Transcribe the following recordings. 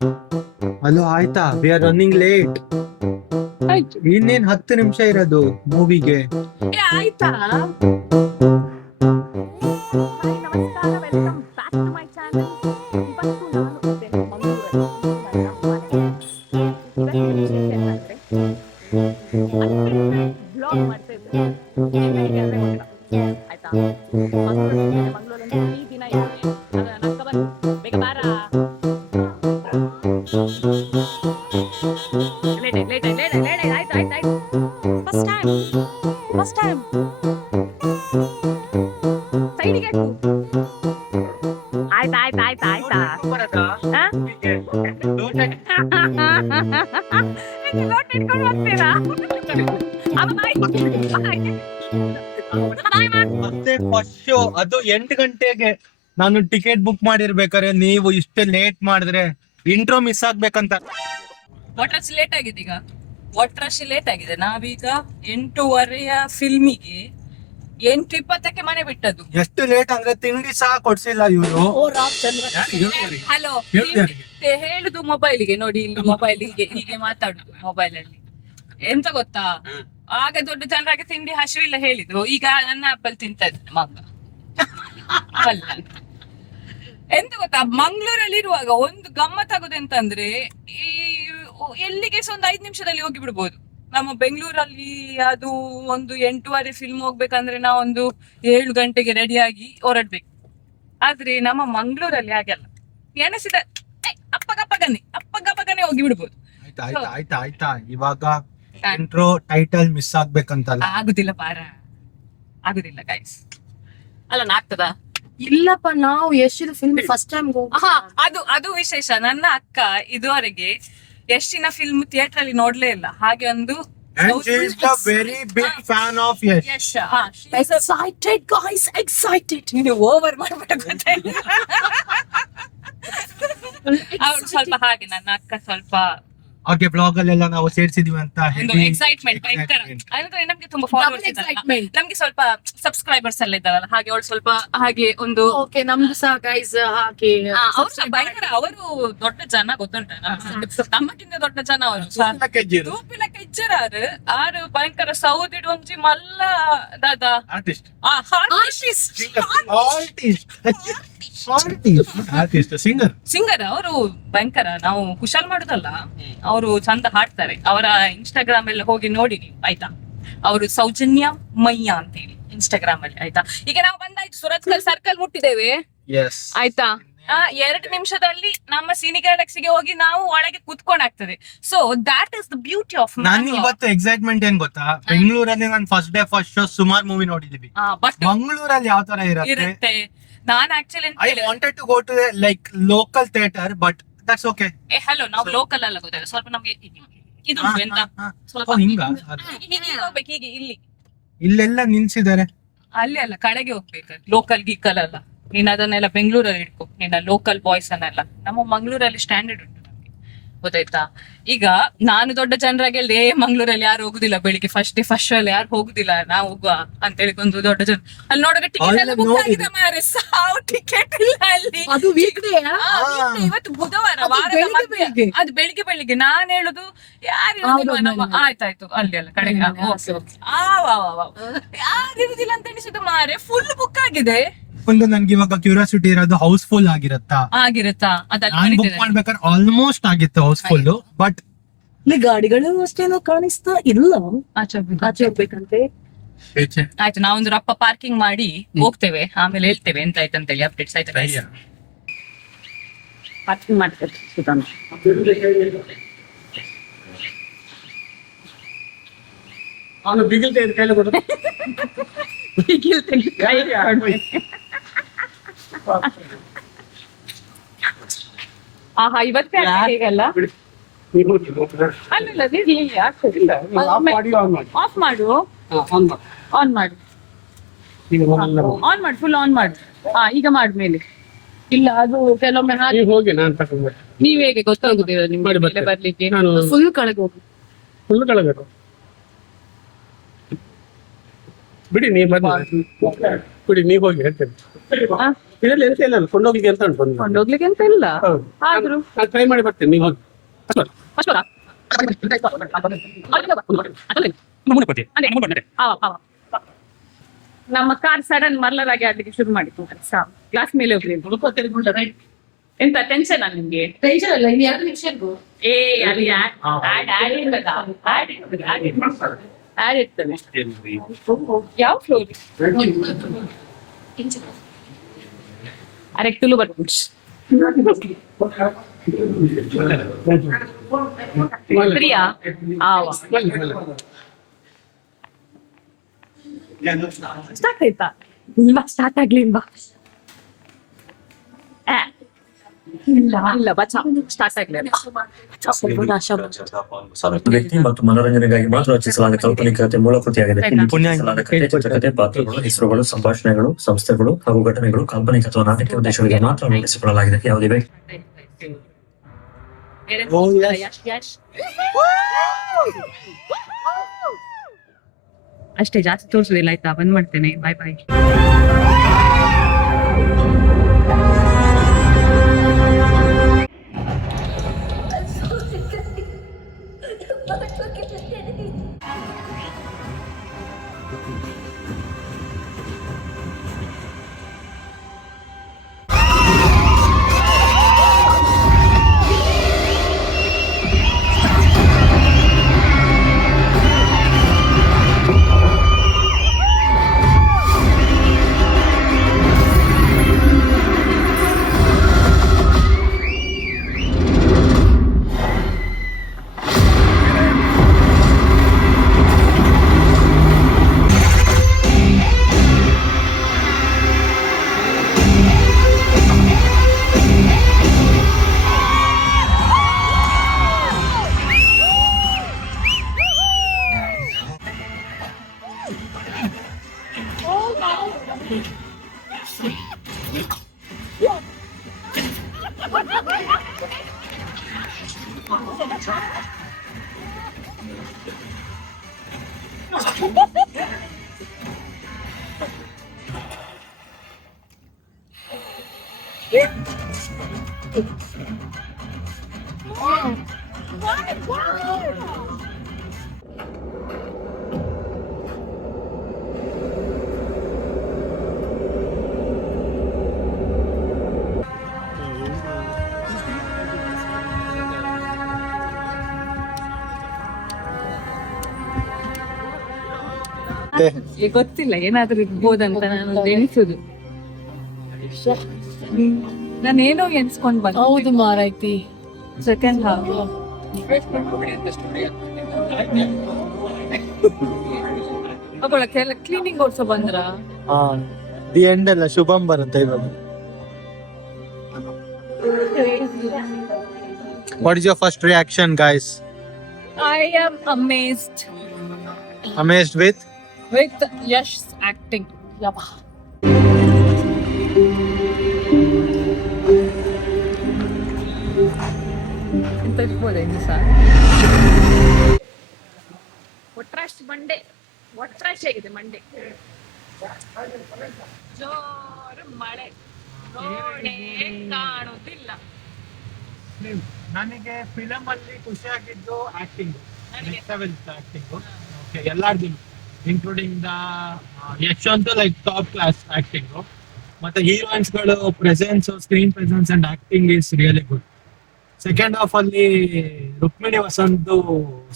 Hello ಆಯ್ತಾ, we are running late. ಆಯ್ತು. ಇನ್ನೇನ್ 10 ನಿಮಿಷ ಇರೋದು ಮೂವಿಗೆ. ಆಯ್ತಾ. ನಮಸ್ಕಾರ, welcome back to my channel. ಇವತ್ತು ನಾನು ಇದ್ದೇನೆ ಮಂಗಳೂರಲ್ಲಿ. ಬ್ಲಾಗ್ ಮಾಡ್ತಾ ಇದ್ದೇನೆ. ಆಯ್ತಾ, ಮಂಗಳೂರಲ್ಲಿ ಈ ದಿನ ಇದೆ. ನಕ್ಕ ಬಂದು ಬೇಗ ಬಾರ. ಲೇಟ್ ಆಯ್ತು. ಫಸ್ಟ್ ಟೈಮ್ ಸೈಡಿಗೆ ಆಯ್ತಾ. ಲೋಟ್ ಇಟ್ಕೊಂಡು ಹೋಗ್ತೀರಾ? ಮತ್ತೆ ಫಸ್ಟ್ ಶೋ ಅದು 8 ಗಂಟೆಗೆ. ನಾನು ಟಿಕೆಟ್ ಬುಕ್ ಮಾಡಿರ್ಬೇಕಾದ್ರೆ ನೀವು ಇಷ್ಟೇ ಲೇಟ್ ಮಾಡಿದ್ರೆ ಇಂಟ್ರೋ ಮಿಸ್ ಆಗ್ಬೇಕಂತ. ವಾಟ್ರಶ್ ಲೇಟ್ ಆಗಿದೆ. ನಾವೀಗ 8:30 ಫಿಲ್ಮಿಗೆ 8:20 ಮನೆ ಬಿಟ್ಟದ್ದು. ಎಷ್ಟು ಲೇಟ್ ಅಂದ್ರೆ ತಿಂಡಿ ಸಹ ಕೊಡ್ಸಿಲ್ಲ ಇವರು. ಹಲೋ ಹೇಳುದು ಮೊಬೈಲಿಗೆ ನೋಡಿ, ಇಲ್ಲಿ ಮೊಬೈಲಿಗೆ ಹೀಗೆ ಮಾತಾಡುದು ಮೊಬೈಲ್ ಅಲ್ಲಿ. ಎಂತ ಗೊತ್ತಾ, ಆಗ ದೊಡ್ಡ ಜನರಾಗಿ ತಿಂಡಿ ಹಸಿವಿಲ್ಲ ಹೇಳಿದ್ರು, ಈಗ ನನ್ನ ಆಪಲ್ ತಿಂತ ಇದ್ದೆ ಮಗ. ಅಲ್ಲ ಎಂತ ಗೊತ್ತಾ, ಮಂಗಳೂರಲ್ಲಿ ಇರುವಾಗ ಒಂದು ಗಮ್ಮತ್ ಆಗುದೆಂತಂದ್ರೆ, ಈ ಎಲ್ಲಿಗೆ ಸಹ ಒಂದು 5 ನಿಮಿಷದಲ್ಲಿ ಹೋಗಿ ಬಿಡ್ಬೋದು. ನಮ್ಮ ಬೆಂಗಳೂರಲ್ಲಿ ಅದು ಒಂದು 8:30 ಫಿಲ್ಮ್ ಹೋಗ್ಬೇಕಂದ್ರೆ ನಾವೊಂದು 7 ಗಂಟೆಗೆ ರೆಡಿಯಾಗಿ ಹೊರಡ್ಬೇಕು. ಆದ್ರೆ ನಮ್ಮ ಮಂಗಳೂರಲ್ಲಿ ಹಾಗೆಲ್ಲ, ಎಣಿಸಿದ ಅಪ್ಪಗಪ್ಪಗನೆ ಹೋಗಿ ಬಿಡ್ಬೋದು. ಆಯ್ತಾ ಇವಾಗ ಇಂಟ್ರೋ ಟೈಟಲ್ ಮಿಸ್ ಆಗ್ಬೇಕಂತಲ್ಲ. ಆಗುದಿಲ್ಲ ಪಾರ, ಆಗುದಿಲ್ಲ ಗೈಸ್. ಅಲ್ಲ ಆಗ್ತದ? ಇಲ್ಲಪ್ಪ, ನಾವು ಯಶಿದ ಫಿಲ್ಮ್ ಫಸ್ಟ್ ಟೈಮ್ ಅದು ವಿಶೇಷ. ನನ್ನ ಅಕ್ಕ ಇದುವರೆಗೆ ಯಶಿನ ಫಿಲ್ಮ್ ಥಿಯೇಟರ್ ಅಲ್ಲಿ ನೋಡ್ಲೇ ಇಲ್ಲ. ಹಾಗೆ ಒಂದು And she is a very big fan of Yash. excited guys, excited. ನೀನು ಓವರ್ ಮಾಡ್ಬಿಟ್ಟ ಗೊತ್ತಾಯ್ತು. ಅವ್ರು ಸ್ವಲ್ಪ ಹಾಗೆ, ನನ್ನ ಅಕ್ಕ ಸ್ವಲ್ಪ ಹಾಗೆ ಬ್ಲಾಗ್ ಅಲ್ಲೆಲ್ಲ ನಾವು ಸೇರ್ಸಿದೀವಿ ಅಂತ ಎಕ್ಸೈಟ್ಮೆಂಟ್ ಭಯಂಕರ. ಅಂದ್ರೆ ನಮ್ಗೆ ತುಂಬಾ ಫಾಲೋವರ್ಸ್ ಇದ್ದಾರೆ, ನಮ್ಗೆ ಸ್ವಲ್ಪ ಸಬ್ಸ್ಕ್ರೈಬರ್ಸ್ ಎಲ್ಲ ಇದ್ದಾರಲ್ಲ, ಹಾಗೆ ಅವಳು ಸ್ವಲ್ಪ ಹಾಗೆ ಒಂದು ಓಕೆ, ನಮ್ದು ಸಹ ಗೈಸ್ ಹಾಗೆ. ಅವ್ರು ಭಯಂಕರ, ಅವರು ದೊಡ್ಡ ಜನ ಗೊತ್ತುಂಟ, ನಮ್ಮಕ್ಕಿಂತ ದೊಡ್ಡ ಜನ ಅವರು. ತೂಪಿನ ಕೆಜ್ಜರಾರು ಆರು ಭಯಂಕರ ಸೌದಿಡು ಒಂಜಿ ಮಲ್ಲ ದಾದ ಆರ್ಟಿಸ್ಟ್ ಸಿಂಗರ್. ಅವರು ಭಯಂಕರ. ನಾವು ಕುಶಲ್ ಮಾಡುದಲ್ಲ, ಅವರು ಚಂದ ಹಾಡ್ತಾರೆ. ಅವರ ಇನ್ಸ್ಟಾಗ್ರಾಮ್ ಎಲ್ಲ ಹೋಗಿ ನೋಡಿ ನೀವು, ಆಯ್ತಾ. ಅವರು ಸೌಜನ್ಯ ಮಯ್ಯ ಅಂತೇಳಿ ಇನ್ಸ್ಟಾಗ್ರಾಮ್ ಅಲ್ಲಿ, ಆಯ್ತಾ. ಈಗ ನಾವು ಬಂದಾಯ್ತು, ಸುರತ್ಕಲ್ ಸರ್ಕಲ್ ಮುಟ್ಟಿದ್ದೇವೆ, ಆಯ್ತಾ. 2 ನಿಮಿಷದಲ್ಲಿ ನಮ್ಮ ಸಿನಿ ಗ್ಯಾಲಕ್ಸಿಗೆ ಹೋಗಿ ನಾವು ಒಳಗೆ ಕುತ್ಕೊಂಡ್ ಆಗ್ತದೆ. So that is the beauty of. ನಾನು ಇವತ್ತು ಎಕ್ಸೈಟ್ಮೆಂಟ್ ಏನ್ ಗೊತ್ತಾ, ಬೆಂಗಳೂರಲ್ಲಿ ನಾನು ಫಸ್ಟ್ ಶೋ ಸುಮಾರು ಮೂವಿ ನೋಡಿದೀವಿ. ಬಟ್ ಮಂಗಳೂರಲ್ಲಿ ಯಾವ ತರ ಇರುತ್ತೆ. ನಾನು actually I wanted to go to like local theatre, but that's okay. Hello, ನಾವು ಲೋಕಲ್ ಅಲ್ಲ ಗೊತ್ತಿದೆ, ಸ್ವಲ್ಪ ನಮ್ಗೆ ಇದು ಎಂತ ಸ್ವಲ್ಪ ಹೋಗ್ಬೇಕು. ಹೀಗೆ ಇಲ್ಲೆಲ್ಲ ನಿಲ್ಸಿದ್ದಾರೆ, ಅಲ್ಲಿ ಅಲ್ಲ, ಕಡೆಗೆ ಹೋಗ್ಬೇಕು. ಲೋಕಲ್ ಗೀಕಲ್ ಅಲ್ಲ, ನೀನ್ ಅದನ್ನೆಲ್ಲ ಬೆಂಗಳೂರಲ್ಲಿ ಇಟ್ಕೊ, ನಿನ್ನ ಲೋಕಲ್ ಬಾಯ್ಸ್ ಅನ್ನೆಲ್ಲ. ನಮ್ಮ ಮಂಗಳೂರಲ್ಲಿ ಸ್ಟ್ಯಾಂಡರ್ಡ್ ಉಂಟು ನಮ್ಗೆ, ಗೊತ್ತಾಯ್ತಾ. ಈಗ ನಾನು ದೊಡ್ಡ ಜನರಾಗಿ ಹೇಳಿದೆ, ಮಂಗಳೂರಲ್ಲಿ ಯಾರು ಹೋಗುದಿಲ್ಲ ಬೆಳಿಗ್ಗೆ ಫಸ್ಟ್ ಶೋ ಅಲ್ಲಿ, ಯಾರು ಹೋಗುದಿಲ್ಲ, ನಾವು ಹೋಗುವ ಅಂತ ಹೇಳಿ ಒಂದು ದೊಡ್ಡ ಜನ. ಅಲ್ಲಿ ನೋಡಿದ್ರೆ ಟಿಕೆಟ್ ಎಲ್ಲ ಬುಕ್ ಆಗಿದೆ ಮಾರೆ, ಸಾವು ಟಿಕೆಟ್ ಇಲ್ಲ ಅಲ್ಲಿ. ಅದು ವೀಕ್ಡೇ, ಇವತ್ತು ಬುಧವಾರ, ಅದು ಬೆಳಿಗ್ಗೆ. ನಾನ್ ಹೇಳುದು ಯಾರು ಆಯ್ತಾಯ್ತು ಅಲ್ಲಿ ಅಲ್ಲ ಕಡೆಗೆ ಯಾರು ಇರುದಿಲ್ಲ ಅಂತ ಎಣಿಸಿದ್ದು ಮಾರೆ, ಫುಲ್ ಬುಕ್ ಆಗಿದೆ. ಒಂದು ನನ್ಗೆ ಇವಾಗ ಕ್ಯೂರಿಯಾಸಿಟಿ ಇರೋದು, ಹೌಸ್ಫುಲ್ ಆಗಿರುತ್ತಾ ನಾನು ಬುಕ್ ಮಾಡ್ಬೇಕಾದ್ರೆ ಆಲ್ಮೋಸ್ಟ್ ಆಗಿತ್ತು ಹೌಸ್ಫುಲ್, ಬಟ್ ಗಾಡಿಗಳು ಅಷ್ಟೇನೋ ಕಾಣಿಸ್ತಾ ಇಲ್ಲ, ಆಚೆ ಹೋಗ್ಬೇಕಂತೆ. ಆಯ್ತು, ನಾವೊಂದು ರಪ್ಪ ಪಾರ್ಕಿಂಗ್ ಮಾಡಿ ಹೋಗ್ತೇವೆ, ಆಮೇಲೆ ಹೇಳ್ತೇವೆ ಎಂತ ಆಯ್ತು ಅಂತೇಳಿ ಅಪ್ಡೇಟ್ಸ್. ಆಯ್ತು ಪಾರ್ಕಿಂಗ್ ಮಾಡ್ತೇವೆ. ಅವನು ಬಿಗಿಲ್ ತೆಗೆದು ಕೈಲಿ ಕೊಡು. ಇವತ್ತೇ ಹೇಗಲ್ಲ ಅಲ್ಲ, ಆಫ್ ಮಾಡು, ಆನ್ ಮಾಡು, ಫುಲ್ ಆನ್ ಮಾಡು. ಈಗ ಮಾಡ್ಮೇಲೆ ಇಲ್ಲ, ಅದು ಕೆಲವೊಮ್ಮೆ ಹೋಗಿ ನಾನು ತಗೊಂಡು ನೀವ್ ಹೇಗೆ ಗೊತ್ತಾಗುದಿಲ್ಲ ನಿಮ್ಗೆ ಬರ್ಲಿಕ್ಕೆ. ಫುಲ್ ಕೆಳಗೆ ಹೋಗು, ಫುಲ್ ಕೆಳಗಬೇಕು. ಬಿಡಿ, ನೀವು ಬನ್ನಿ, ಬಿಡಿ, ನೀವು ಹೋಗಿ ಹೇಳ್ತೇನೆ. ಇದರಲ್ಲಿ ಎಂತ ಇಲ್ಲ ಅಲ್ಲ, ಕೊಂಡೋಗ್ಲಿಕ್ಕೆ ಅಂತ ಉಂಟು ಒಂದು. ಕೊಂಡೋಗ್ಲಿಕ್ಕೆ ಅಂತ ಇಲ್ಲ. ಹೌದು. ಆದ್ರೂ ನಾನು ಟ್ರೈ ಮಾಡಿ ಬರ್ತೇನೆ, ನೀವು ಹೋಗಿ. ಅಶ್ವರ ನಮ್ಮ ಕಾರ್ ಸಡನ್ ಮರ್ಲರ್ ಆಗಿ ಆಡ್ಲಿಕ್ಕೆ ಶುರು ಮಾಡಿತ್ತು. ಗ್ಲಾಸ್ ಮೇಲೆ ಹೋಗ್ಲಿ ಎಂತ ಟೆನ್ಷನ್ ನಿಮ್ಗೆ? ಟೆನ್ಷನ್ ಅಲ್ಲ, ಇನ್ನು 2 ನಿಮಿಷ ಇರ್ಬೋದು. ಏ ಅಲ್ಲಿ ಆಡ್ ಇರ್ತದೆ. ಯಾವ ಫ್ಲೋರ್? ಅರೆಕ್ಟುಲು ಬರ್ಬೋದು. ಪ್ರಿಯಾ ಸ್ಟಾರ್ಟ್ ಆಯ್ತಾ? ಇಲ್ವಾ, ಸ್ಟಾರ್ಟ್ ಆಗ್ಲಿಲ್ವಾ? ಇಲ್ಲ ಬಚ್ಚ ಸ್ಟಾರ್ಟ್ ಆಗ್ಲಿಲ್ಲ. ವ್ಯಕ್ತಿ ಮತ್ತು ಮನೋರಂಜನೆಗಾಗಿ ಮಾತ್ರ ರಚಿಸಲಾದ ಕಾಲ್ಪನಿಕತೆ ಮೂಲಕೃತಿಯಾಗಿದೆ. ಇಲ್ಲಿ ಚಿತ್ರಿಸಲಾದ ಕಥೆ, ಚಿತ್ರಕಥೆ, ಪಾತ್ರಗಳು, ಹೆಸರುಗಳು, ಸಂಭಾಷಣೆಗಳು, ಸಂಸ್ಥೆಗಳು ಹಾಗೂ ಘಟನೆಗಳು ಕಾಲ್ಪನಿಕ ಅಥವಾ ನಾಟಕೀಯ ಉದ್ದೇಶಗಳಿಗೆ ಮಾತ್ರ ರೂಪಿಸಿಕೊಳ್ಳಲಾಗಿದೆ. ಯಾವುದೇ ವ್ಯಕ್ತಿ ಅಷ್ಟೇ, ಜಾಸ್ತಿ ತೋರಿಸುದಿಲ್ಲ ಆಯ್ತಾ? ಬಂದ್ ಮಾಡ್ತೇನೆ. ಬಾಯ್ ಬಾಯ್. ಗೊತ್ತಿಲ್ಲ, ಏನಾದ್ರೂ ಇರ್ಬೋದಂತ ನಾನು ಎಣಿಸುದು. ನಾನೇನೋ ಎನ್ಸ್ಕೊಂಡ್ ಬಂದ. ಹೌದು ಮಾರಾಯ್ತಿ. ಸೆಕೆಂಡ್ ಹಾಫ್ ಕ್ಲೀನಿಂಗ್ ಓಡ್ಸೋ ಬಂದ್ರ. ದಿ ಎಂಡ್ ಅಲ್ಲ, ಶುಭಂ ಬರುತ್ತೆ ಇವಾಗ. What is your first reaction, guys? I am amazed with Yash's acting. Yaba. ಎಂತ ಇರ್ಬೋದ ಇನ್ನು ಸಹ. ಒಟ್ರಾಶ್ ಮಂಡೆ, ಒಟ್ರಾಶ್ ಆಗಿದೆ ಮಂಡೆ. ಜೋರು ಮಳೆ, ರೋಡೇ ಕಾಣುವುದಿಲ್ಲ. ನನಗೆ ಫಿಲಮ್ ಅಲ್ಲಿ ಖುಷಿ ಆಗಿದ್ದು ಆಕ್ಟಿಂಗ್, ಎಲ್ಲಾರ್ದು ಇನ್ಕ್ಲೂಡಿಂಗ್ ದ ಯಶ್ ಅಂತೂ ಲೈಕ್ ಟಾಪ್ ಕ್ಲಾಸ್ ಆಕ್ಟಿಂಗ್. ಮತ್ತೆ ಹೀರೋಯಿನ್ಸ್ ಗಳು presence, screen presence and acting is really good. Second half ಅಲ್ಲಿ ರುಕ್ಮಿಣಿ ವಸಂತ್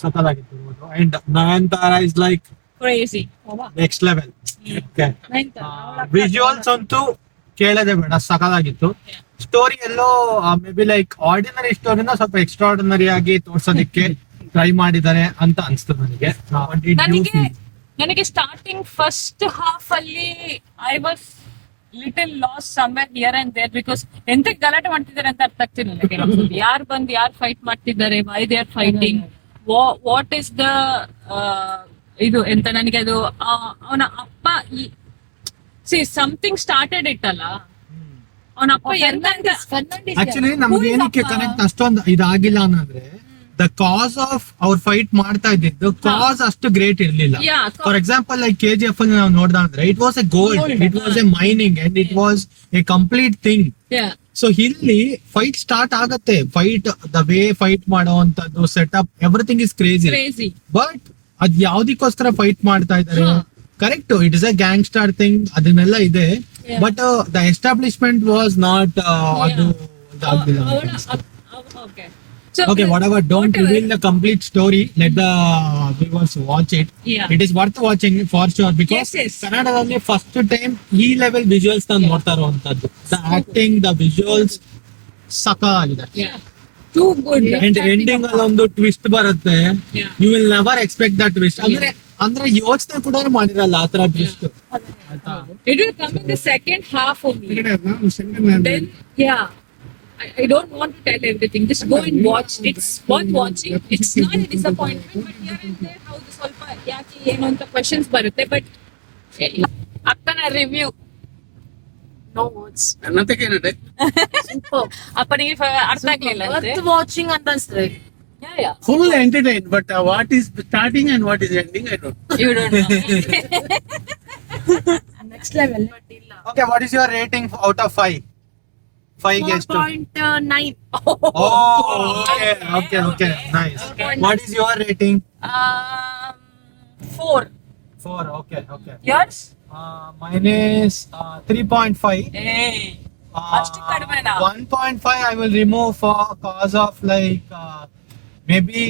ಸತಲಾಗಿತ್ತು. And Nayanthara is like crazy, next level. Visuals ಅಂತೂ ಕೇಳದೆ ಬೇಡ, ಸಕಲಾಗಿತ್ತು. ಸ್ಟೋರಿ ಎಲ್ಲೋ ಮೇ ಬಿ ಲೈಕ್ ಆರ್ಡಿನರಿ ಸ್ಟೋರಿನ ಸ್ವಲ್ಪ ಎಕ್ಸ್ಟ್ರಾರ್ಡಿನರಿ ಆಗಿ ತೋರ್ಸೋದಕ್ಕೆ ಟ್ರೈ ಮಾಡಿದ್ದಾರೆ ಅಂತ ಅನ್ಸ್ತು ನನಗೆ. ನನಗೆ ಸ್ಟಾರ್ಟಿಂಗ್ ಫಸ್ಟ್ ಹಾಫ್ ಅಲ್ಲಿ I was little lost somewhere here and there, because ಎಂತಕ್ಕೆ ಗಲಾಟೆ ಮಾಡ್ತಿದ್ದಾರೆ ಅಂತ ಅರ್ಥ ಆಗ್ತಿಲ್ಲ ನನಗೆ. ಯಾರು ಬಂದು ಯಾರು ಫೈಟ್ ಮಾಡ್ತಿದ್ದಾರೆ, why they are fighting, what is the ಇದು ಎಂತ. ನನಗೆ ಅದು ಅವನ ಅಪ್ಪ ಸಮಥಿಂಗ್ ಸ್ಟಾರ್ಟೆಡ್ ಇಟ್ಟಲ್ಲ ಅವನ ಅಪ್ಪ. ಆಕ್ಚುಲಿ ನಮ್ಗೆ ಏನಕ್ಕೆ ಕನೆಕ್ಟ್ ಅಷ್ಟೊಂದು ಇದಾಗಿಲ್ಲ ಅನ್ನಂದ್ರೆ, ದ ಕಾಸ್ ಆಫ್ ಅವ್ರ ಫೈಟ್ ಮಾಡ್ತಾ ಇದ್ದಿದ್ದು ಕಾಸ್ ಅಷ್ಟು ಗ್ರೇಟ್ ಇರ್ಲಿಲ್ಲ. Yeah, for example like KGF ಅಲ್ಲಿ ನಾವು ನೋಡ್ದಂದ್ರೆ it was a gold, it was a mining and it was a complete thing. Yeah. So ಇಲ್ಲಿ ಫೈಟ್ ಸ್ಟಾರ್ಟ್ ಆಗತ್ತೆ, ಫೈಟ್ ದ ವೇ ಫೈಟ್ ಮಾಡೋವಂಥದ್ದು setup everything is crazy. Crazy. But ಅದ್ ಯಾವ್ದಕ್ಕೋಸ್ಕರ fight ಮಾಡ್ತಾ ಇದಾರೆ, correct, it is a gangster thing, ಅದನ್ನೆಲ್ಲ ಇದೆ. Yeah. But the establishment was not ಅದು ಇದಾಗ್ಲಿಲ್ಲ. Okay. So Okay, whatever, don't whatever. reveal the complete story. Let the viewers watch it. Yeah. It is worth watching for sure because Yes, yes. ಕನ್ನಡದಲ್ಲಿ first time ಈ level visuals ನಾನು ನೋಡ್ತಾ ಇರುವಂತದ್ದು. The acting, the visuals ಸಕಾಗಿದೆ. Yeah. Too good. And ending ಅಲ್ಲಿ ಒಂದು twist ಬರುತ್ತೆ. Yeah. You will never expect that twist. ಅಂದ್ರೆ ಯೋಚನೆ ಕೂಡ ಮಾಡಿರಲ್ಲ ಆ ತರ twist. It will come in the second half only. Then, yeah. I don't want to tell everything. Just go and watch. It's worth watching. It's not a disappointment, but here and there, how the ಸ್ವಲ್ಪ ಯಾಕೆ ಏನು ಅಂತ questions ಬರುತ್ತೆ. But ಅಕ್ಕನ review, No words. ನನ್ನಂತಕ್ಕೆ ಏನಂటే Super. ಅಪ್ಪನಿಗೆ ಅರ್ಥ ಆಗ್ಲಿಲ್ಲ ಅಂದ್ರೆ Worth watching ಅಂತ ಅನ್ಸ್ತದೆ. yeah. Full entertain, but what is starting and what is ending I don't. You don't know. Next level. But ಇಲ್ಲ. Okay, what is your rating out of 5? 5 gets to. 4.9. Oh, okay, nice. What is your rating? 4. 4, okay. Yours? Mine is 3.5. Hey. ಅಷ್ಟು ಕಡಿಮೆನಾ? 1.5 I will remove for cause of like maybe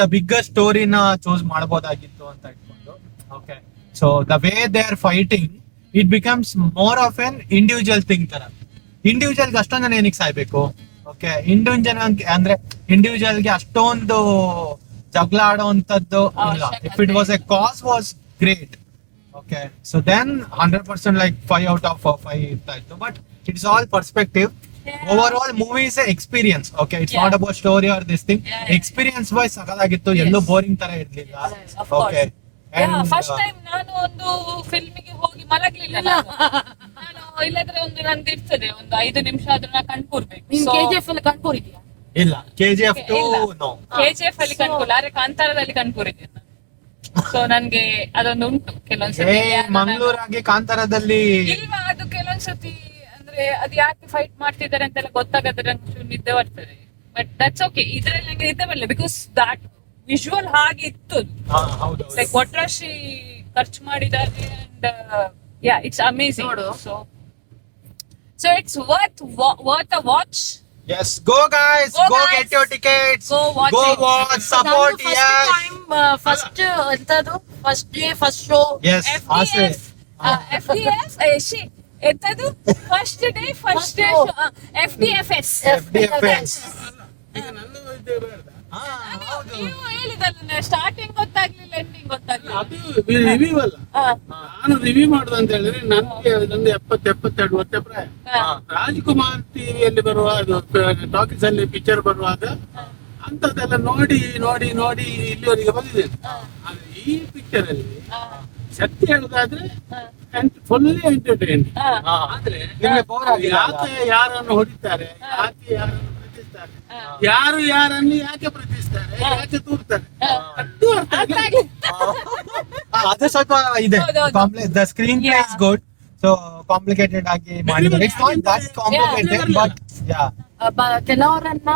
the bigger story na choose ಮಾಡಬಹುದಾಗಿತ್ತು ಅಂತ ಇಟ್ಕೊಂಡು. Okay, so the way they are fighting, it becomes more of an individual thing ತರ. Individual ಗೆ ಅಷ್ಟೊಂದು ಜನ ಏನಕ್ಕೆ ಸಾಯ್ಬೇಕು? Okay, ಅಂದ್ರೆ ಇಂಡಿವಿಜುವಲ್ ಗೆ ಅಷ್ಟೊಂದು ಜಗಳ ಆಡೋಂಥದ್ದು ಇಲ್ಲ. If it was a cause was great. Okay, so then 100% like 5 out of 5 ಇರ್ತಾ ಇತ್ತು. But it's all perspective. Overall movie is experience. Okay, it's not about story or this thing. Experience wise ಸಕಲಾಗಿತ್ತು, ಎಲ್ಲೂ boring ತರ ಇರ್ಲಿಲ್ಲ. Of course. Okay, first time ನಾನು ಒಂದು ಫಿಲ್ಮಿಗೆ ಹೋಗಿ ಮಲಗ್ಲಿಲ್ಲ. ನಾನು ಇಲ್ಲದ್ರೆ ಒಂದು ನನ್ಗೆ ಇರ್ತದೆ ಒಂದು 5 ನಿಮಿಷ ಆದ್ರೂ ನಾ ಕಣ್ಕೂರ್ಬೇಕು. ನೀನ್ KGF ಅಲ್ಲಿ ಕಣ್ಕೂರಿದ್ಯಾ? ಇಲ್ಲ KGF 2 ನೋ. KGF ಅಲ್ಲಿ ಕಣ್ಕೂರ್, ಆದ್ರೆ ಕಾಂತಾರದಲ್ಲಿ ಕಣ್ಕೂರಿದ್ದೆ ನಾನು. ಸೊ ನನ್ಗೆ ಅದೊಂದು ಉಂಟು ಕೆಲವೊಂದ್ಸತಿ. ಮಂಗಳೂರಾಗಿ ಕಾಂತಾರದಲ್ಲಿ ಇಲ್ವಾ, ಅದು ಕೆಲವೊಂದ್ಸತಿ ಅಂದ್ರೆ ಅದು ಯಾಕೆ ಫೈಟ್ ಮಾಡ್ತಿದ್ದಾರೆ ಅಂತೆಲ್ಲ ಗೊತ್ತಾಗದ್ರೆ ನಂಗೆ ನಿದ್ದೆ ಬರ್ತದೆ. But that's okay. ಇದ್ರಲ್ಲಿ ನಂಗೆ ನಿದ್ದೆ ಬರಲ್ಲ ಬಿಕಾಸ್ ದಟ್ ವಿಜುವಲ್ ಹಾಗೆ ಇತ್ತು. ಹೌದು. ಲೈಕ್ ಒಟ್ರಾಶಿ ಖರ್ಚು ಮಾಡಿದ್ದಾರೆ ಅಂಡ್ ಯಾ, ಇಟ್ಸ್ ಅಮೇಜಿಂಗ್. ನೋಡು. So it's worth a watch. Yes, go guys, Go go guys. get your tickets, Go watch go it. watch, support, ನಂದು yes. ಫಸ್ಟ್ ಎಂತದು first day first show. Yes, ಆಸೆ. FDF ಎಂತದು first day first day FDFS. FDFS. ಈಗ ನನ್ನ ಇದು ಬೇಡ. ನೀವು ಹೇಳಿದಲ್ಲ ಸ್ಟಾರ್ಟಿಂಗ್ ಗೊತ್ತಾಗ್ಲಿಲ್ಲ, ಎಂಡಿಂಗ್ ಗೊತ್ತಾಗ್ಲಿಲ್ಲ. ಅದು ರಿವ್ಯೂ ಅಲ್ಲ. ನಾನು ರಿವ್ಯೂ ಮಾಡುದು ಅಂತ ಹೇಳಿದ್ರೆ ನನಗೆ ಒಂದು 70-72 ವರ್ಷ ಪ್ರಾಯ. ರಾಜ್ಕುಮಾರ್ ಟಿವಿಯಲ್ಲಿ ಬರುವಾಗ, ಟಾಕೀಸ್ ಅಲ್ಲಿ ಪಿಕ್ಚರ್ ಬರುವಾಗ ಅಂತದೆಲ್ಲ ನೋಡಿ ನೋಡಿ ನೋಡಿ ಇಲ್ಲಿವರೆಗೆ ಬಂದಿದ್ದೇನೆ. ಆದ್ರೆ ಈ ಪಿಕ್ಚರ್ ಅಲ್ಲಿ ಸತ್ಯ ಹೇಳುದಾದ್ರೆ ಫುಲ್ ಎಂಟರ್ಟೈನ್. ಆದ್ರೆ ನಿಮ್ಗೆ ಬೋರ್ ಆಗಿಲ್ಲ? ಯಾಕೆ ಯಾರನ್ನು ಹೊಡಿತಾರೆ, ಯಾಕೆ ಯಾರನ್ನು ಪ್ರತಿಸ್ತಾರೆ, ಯಾರು ಯಾರನ್ನು ಯಾಕೆ ಪ್ರತಿಸ್ತಾರೆ, ಯಾಕೆ ತೂರ್ತಾರೆ, ಅದು ಅರ್ಥ ಆಗಿಲ್ಲ. ಅದು ಸ್ವಲ್ಪ ಇದೆ. ಹೌದೌದು. The screenplay is good, so complicated ಆಗಿ ಮಾಡಿದ್ದಾರೆ. It's not that complicated, but yeah. ಕೆಲವರನ್ನ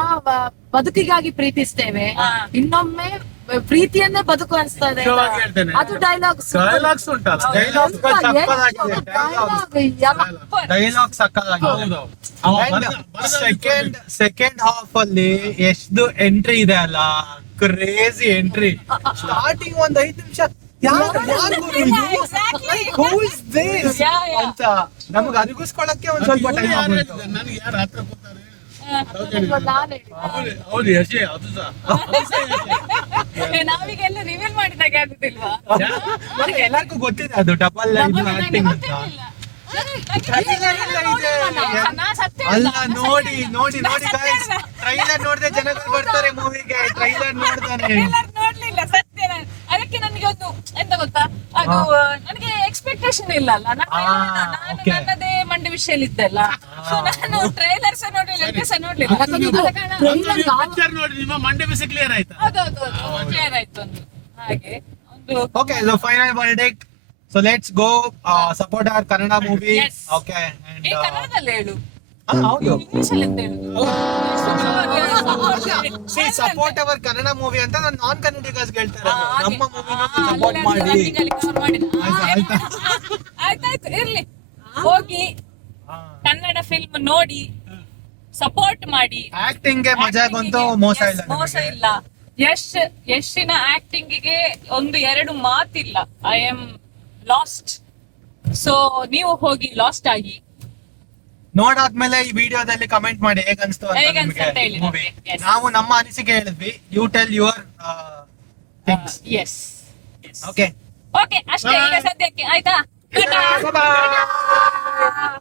ಬದುಕಿಗಾಗಿ ಪ್ರೀತಿಸ್ತೇವೆ, ಇನ್ನೊಮ್ಮೆ ಪ್ರೀತಿಯನ್ನೇ ಬದುಕು ಅನ್ಸ್ತದೆ. Show ಆಗಿ ಹೇಳ್ತೇನೆ. ಅದು ಡೈಲಾಗ್ಸ್ ಡೈಲಾಗ್ಸ್ ಉಂಟಲ್ಲ, Dialogues ಗಳು ಸಕ್ಕತ್ತಾಗಿದೆ. Dialogue ಸಕ್ಕತ್ತಾಗಿದೆ. ಸೆಕೆಂಡ್ ಹಾಫ್ ಅಲ್ಲಿ ಎಷ್ಟು ಎಂಟ್ರಿ ಇದೆ ಅಲ್ಲ, ಕ್ರೇಜಿ ಎಂಟ್ರಿ. ಸ್ಟಾರ್ಟಿಂಗ್ ಒಂದ್ 5 ನಿಮಿಷ ಅಂತ ನಮಗ್ ಅರಿಗಿಸ್ಕೊಳಕ್ಕೆ ಒಂದ್ ಸ್ವಲ್ಪ ಟೈಮ್ ಆಗುತ್ತೆ. ನನಗೆ ಯಾರು ಹತ್ರ ಕೂತಾರೆ ನಾನೇ ಹೌದು ಯಶೆ, ಅದು ಸಹ ನಾವೀಗೆಲ್ಲ ರಿವೀಲ್ ಮಾಡಿದಾಗ ಆಗುದಿಲ್ವಾ? ನನಗೆ ಎಲ್ಲರಿಗೂ ಗೊತ್ತಿದೆ ಅದು ಡಬಲ್ ಆಕ್ಟಿಂಗ್ ಅಂತ. ಅಲ್ಲ, ನೋಡಿ ನೋಡಿ ನೋಡಿ guys, ಟ್ರೈಲರ್ ನೋಡ್ದೆ ಜನಗಳು ಬರ್ತಾರೆ ಮೂವಿಗೆ. ಟ್ರೈಲರ್ ನೋಡ್ದಾನೆ ನೋಡ್ಲಿಲ್ಲ ಸತ್ಯ. ಅದಕ್ಕೆ ನನಗೆ ಒಂದು ಎಂತ ಗೊತ್ತಾ, ಅದು ನನಗೆ ಎಕ್ಸ್ಪೆಕ್ಟೇಷನ್ ಇಲ್ಲ ಅಲ್ಲ. ನಾನು ನನ್ನದೇ ಮಂಡಿ ವಿಷಯ ಇದ್ದಲ್ಲ. ಸೊ ನಾನು ಟ್ರೈಲರ್ಸ್ ನೋಡ್ಲಿಲ್ಲ ಎಂತ ಸಹ ನೋಡ್ಲಿಲ್ಲ ಪಿಕ್ಚರ್ ನೋಡಿ ನಿಮ್ಮ ಮಂಡೆ ಬಿಸಿ ಕ್ಲಿಯರ್ ಆಯ್ತಾ? ಕ್ಲಿಯರ್ ಆಯ್ತು ಒಂದು ಹಾಗೆ ಒಂದು Okay, so final verdict. So let's go support our Kannada movie. Yes. Okay. And, ಈ ಕನ್ನಡದಲ್ಲಿ ಹೇಳು ಹೌದು. ಇಂಗ್ಲಿಷ್ ಅಲ್ಲಿ ಎಂತ ಹೇಳುದು See, support our Kannada movie ಅಂತ ನಾನು ನಾನ್ ಕನ್ನಡಿಗರ್ಸ್ ಹೇಳ್ತಾರೆ. ನಮ್ಮ ಮೂವಿನ ಸಪೋರ್ಟ್ ಮಾಡಿ. ಆಯ್ತಾಯ್ತು ಇರ್ಲಿ ಹೋಗಿ ಕನ್ನಡ ಫಿಲ್ಮ್ ನೋಡಿ ಸಪೋರ್ಟ್ ಮಾಡಿ. ಆಕ್ಟಿಂಗ್ ಗೆ ಮಜಾಗಂತೂ ಮೋಸ ಇಲ್ಲ. ಮೋಸ ಇಲ್ಲ. ಯಶಿನ ಆಕ್ಟಿಂಗ್ ಗೆ ಒಂದು ಎರಡು ಮಾತಿಲ್ಲ. I am last. ಸೊ ನೀವು ಹೋಗಿ ಲಾಸ್ಟ್ ಆಗಿ ನೋಡಾದ್ಮೇಲೆ ಈ ವಿಡಿಯೋದಲ್ಲಿ ಕಮೆಂಟ್ ಮಾಡಿ ಹೇಗನ್ಸ್ತು ಹೇಗನ್ಸ್ತು ಅಂತ ಹೇಳಿ ಮೂವಿ. ನಮ್ಗೆ. Yes. ನಾವು ನಮ್ಮ ಅನಿಸಿಕೆ ಹೇಳಿದ್ವಿ. You tell your things. Yes okay okay ಅಷ್ಟೇ ಈಗ ಸದ್ಯಕ್ಕೆ ಆಯ್ತಾ. Bye bye.